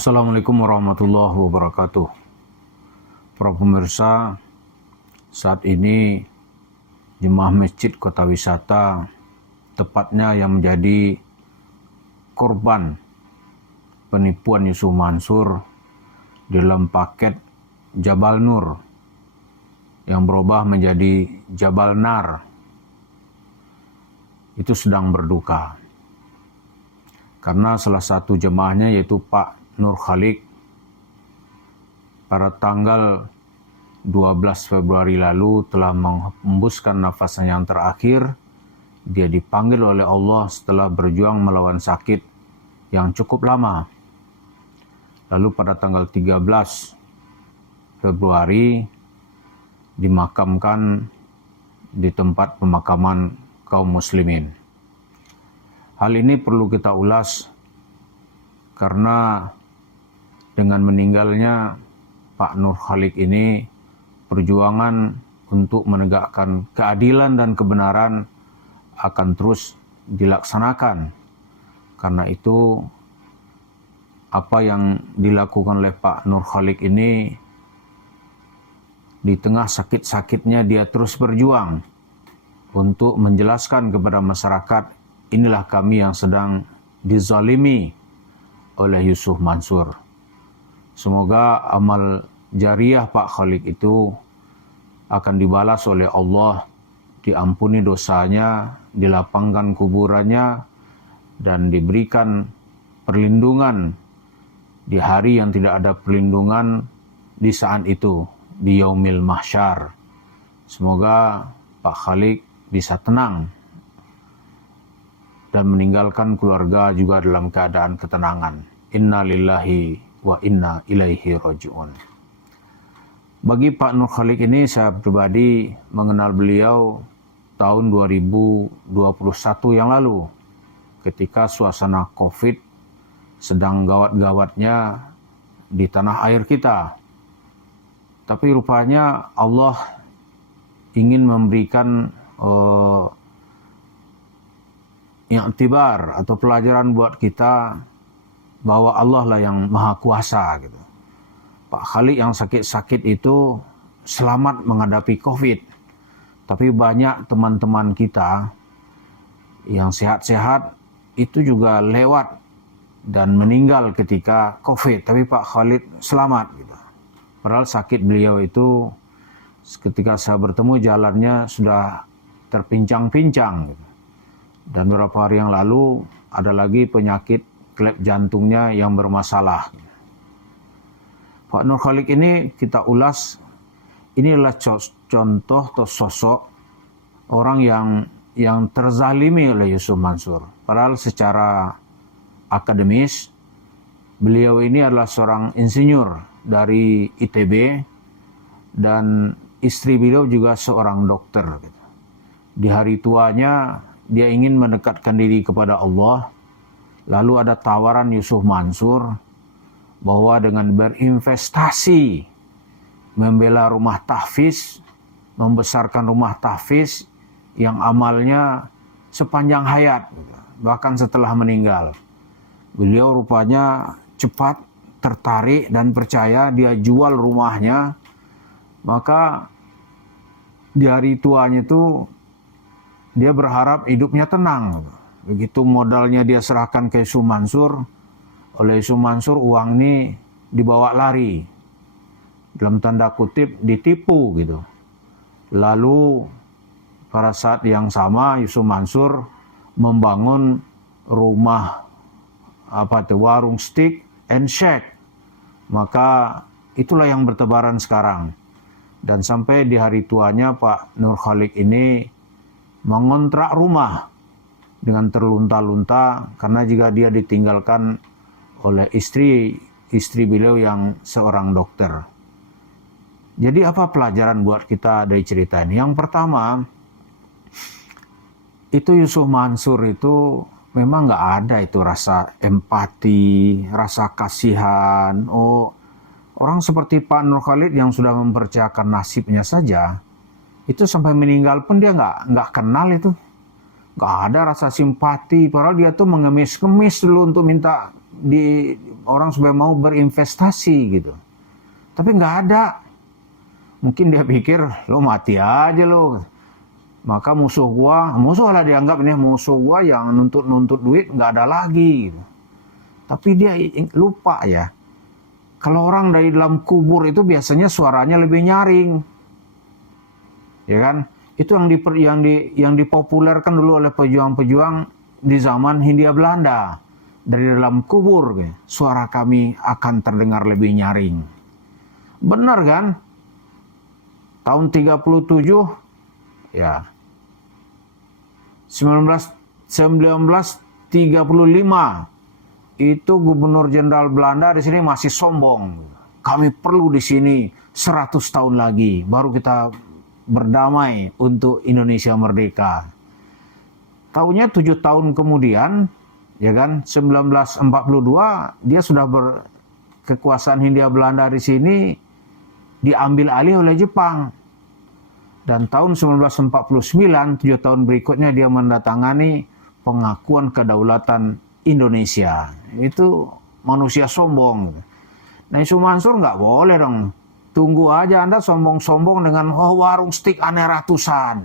Assalamualaikum warahmatullahi wabarakatuh. Para pemirsa, saat ini jemaah masjid Kota Wisata, tepatnya yang menjadi korban penipuan Yusuf Mansur dalam paket Jabal Nur yang berubah menjadi Jabal Nar, itu sedang berduka. Karena salah satu jemaahnya yaitu Pak Nur Khalik pada tanggal 12 Februari lalu telah menghembuskan nafasnya yang terakhir. Dia dipanggil oleh Allah setelah berjuang melawan sakit yang cukup lama. Lalu pada tanggal 13 Februari dimakamkan di tempat pemakaman kaum muslimin. Hal ini perlu kita ulas karena dengan meninggalnya Pak Nur Khalik ini, perjuangan untuk menegakkan keadilan dan kebenaran akan terus dilaksanakan. Karena itu, apa yang dilakukan oleh Pak Nur Khalik ini, di tengah sakit-sakitnya dia terus berjuang untuk menjelaskan kepada masyarakat, inilah kami yang sedang dizalimi oleh Yusuf Mansur. Semoga amal jariah Pak Khalik itu akan dibalas oleh Allah, diampuni dosanya, dilapangkan kuburannya, dan diberikan perlindungan di hari yang tidak ada perlindungan di saat itu, di Yaumil Mahsyar. Semoga Pak Khalik bisa tenang dan meninggalkan keluarga juga dalam keadaan ketenangan. Inna lillahi wa inna ilaihi raji'un. Bagi Pak Nur Khalik ini, saya pribadi mengenal beliau tahun 2021 yang lalu, ketika suasana COVID sedang gawat-gawatnya di tanah air kita. Tapi rupanya Allah ingin memberikan i'tibar atau pelajaran buat kita bahwa Allah lah yang maha kuasa gitu. Pak Khalik yang sakit-sakit itu selamat menghadapi COVID. Tapi banyak teman-teman kita yang sehat-sehat itu juga lewat dan meninggal ketika COVID. Tapi Pak Khalik selamat gitu. Padahal sakit beliau itu ketika saya bertemu jalannya sudah terpincang-pincang gitu. Dan beberapa hari yang lalu ada lagi penyakit klep jantungnya yang bermasalah. Pak Nur Khalik ini kita ulas, inilah contoh atau sosok orang yang terzalimi oleh Yusuf Mansur. Padahal secara akademis, beliau ini adalah seorang insinyur dari ITB dan istri beliau juga seorang dokter. Di hari tuanya, dia ingin mendekatkan diri kepada Allah. Lalu ada tawaran Yusuf Mansur bahwa dengan berinvestasi membela rumah tahfiz, membesarkan rumah tahfiz yang amalnya sepanjang hayat, bahkan setelah meninggal. Beliau rupanya cepat tertarik dan percaya, dia jual rumahnya. Maka di hari tuanya itu dia berharap hidupnya tenang. Begitu modalnya dia serahkan ke Yusuf Mansur, oleh Yusuf Mansur uang ini dibawa lari. Dalam tanda kutip ditipu gitu. Lalu pada saat yang sama Yusuf Mansur membangun rumah warung steak and shake. Maka itulah yang bertebaran sekarang. Dan sampai di hari tuanya Pak Nur Khalik ini mengontrak rumah dengan terlunta-lunta karena jika dia ditinggalkan oleh istri beliau yang seorang dokter. Jadi apa pelajaran buat kita dari cerita ini? Yang pertama, itu Yusuf Mansur itu memang nggak ada itu rasa empati, rasa kasihan. Oh, orang seperti Pak Nur Khalik yang sudah mempercayakan nasibnya saja, itu sampai meninggal pun dia nggak kenal itu. Nggak ada rasa simpati, padahal dia tuh mengemis-kemis dulu untuk minta orang supaya mau berinvestasi gitu. Tapi nggak ada. Mungkin dia pikir lo mati aja lo. Maka musuh lah dianggap nih, musuh gua yang nuntut duit nggak ada lagi gitu. Tapi dia lupa ya. Kalau orang dari dalam kubur itu biasanya suaranya lebih nyaring. Ya kan? Itu yang dipopulerkan dulu oleh pejuang-pejuang di zaman Hindia Belanda. Dari dalam kubur, suara kami akan terdengar lebih nyaring. Benar kan? Tahun 37, ya 1935 itu Gubernur Jenderal Belanda di sini masih sombong. Kami perlu di sini 100 tahun lagi baru kita berdamai untuk Indonesia merdeka. Tahunnya 7 tahun kemudian, ya kan, 1942 dia sudah kekuasaan Hindia Belanda di sini diambil alih oleh Jepang. Dan tahun 1949, 7 tahun berikutnya dia mendatangani pengakuan kedaulatan Indonesia. Itu manusia sombong. Nah, Yusuf Mansur nggak boleh dong. Tunggu aja Anda sombong-sombong dengan warung steak aneh ratusan.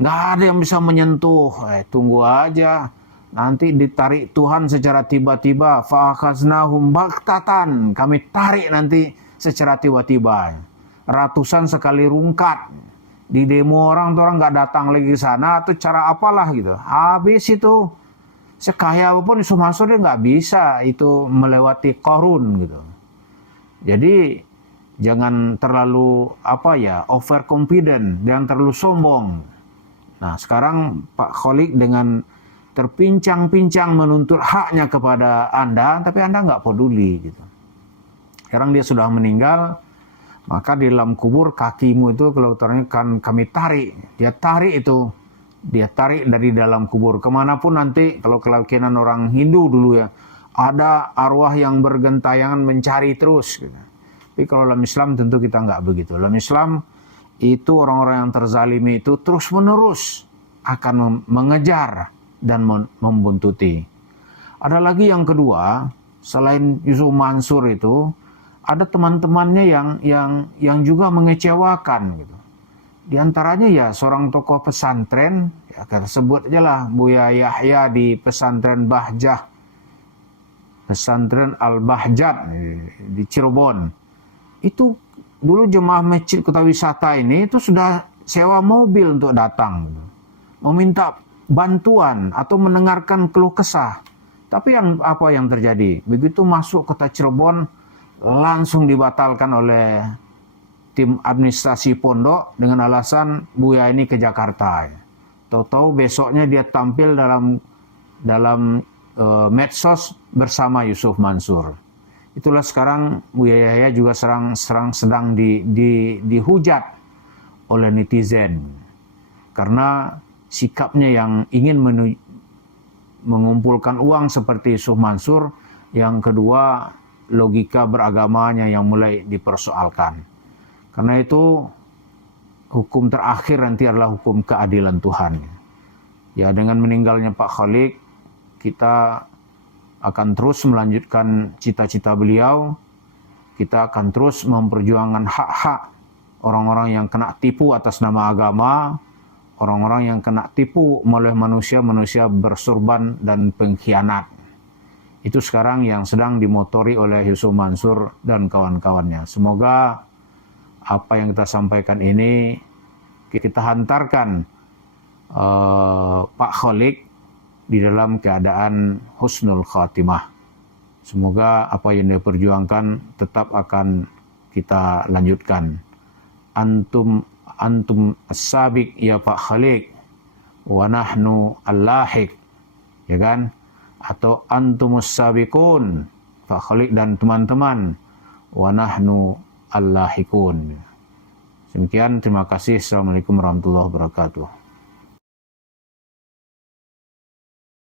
Nggak ada yang bisa menyentuh. Tunggu aja. Nanti ditarik Tuhan secara tiba-tiba. Fa'akhaznahum baghtatan. Kami tarik nanti secara tiba-tiba. Ratusan sekali rungkat. Di demo orang nggak datang lagi ke sana. Atau cara apalah gitu. Habis itu. Sekaya apapun Yusuf Mansur dia nggak bisa itu melewati Qarun gitu. Jadi jangan terlalu overconfident, jangan terlalu sombong. Nah, sekarang Pak Kholik dengan terpincang-pincang menuntut haknya kepada Anda, tapi Anda nggak peduli gitu. Sekarang dia sudah meninggal, maka di dalam kubur kakimu itu kalau kan kami tarik, dia tarik dari dalam kubur. Kemanapun nanti, kalau keyakinan orang Hindu dulu ya, ada arwah yang bergentayangan mencari terus gitu. Tapi kalau dalam Islam tentu kita nggak begitu. Dalam Islam itu orang-orang yang terzalimi itu terus-menerus akan mengejar dan membuntuti. Ada lagi yang kedua, selain Yusuf Mansur itu, ada teman-temannya yang juga mengecewakan gitu. Di antaranya ya seorang tokoh pesantren, ya kita sebut aja lah Buya Yahya di pesantren Bahjah, pesantren Al-Bahjat di Cirebon. Itu dulu jemaah masjid kota wisata ini itu sudah sewa mobil untuk datang, meminta bantuan atau mendengarkan keluh kesah. Tapi apa yang terjadi? Begitu masuk kota Cirebon langsung dibatalkan oleh tim administrasi pondok dengan alasan Buya ini ke Jakarta. Tahu-tahu besoknya dia tampil dalam medsos bersama Yusuf Mansur. Itulah sekarang Buya Yahya juga sedang dihujat oleh netizen karena sikapnya yang ingin mengumpulkan uang seperti Yusuf Mansur. Yang kedua, logika beragamanya yang mulai dipersoalkan. Karena itu hukum terakhir nanti adalah hukum keadilan Tuhan. Ya, dengan meninggalnya Pak Kholik, kita akan terus melanjutkan cita-cita beliau. Kita akan terus memperjuangkan hak-hak orang-orang yang kena tipu atas nama agama, orang-orang yang kena tipu oleh manusia-manusia bersorban dan pengkhianat. Itu sekarang yang sedang dimotori oleh Yusuf Mansur dan kawan-kawannya. Semoga apa yang kita sampaikan ini kita hantarkan Pak Kholik di dalam keadaan husnul khatimah. Semoga apa yang dia perjuangkan tetap akan kita lanjutkan. Antum as-sabiq ya Pak Kholik, wa nahnu al-lahiq, ya kan? Atau antumus sabiqun Pak Kholik dan teman-teman, wa nahnu al-lahiqun. Demikian, terima kasih. Assalamualaikum warahmatullahi wabarakatuh.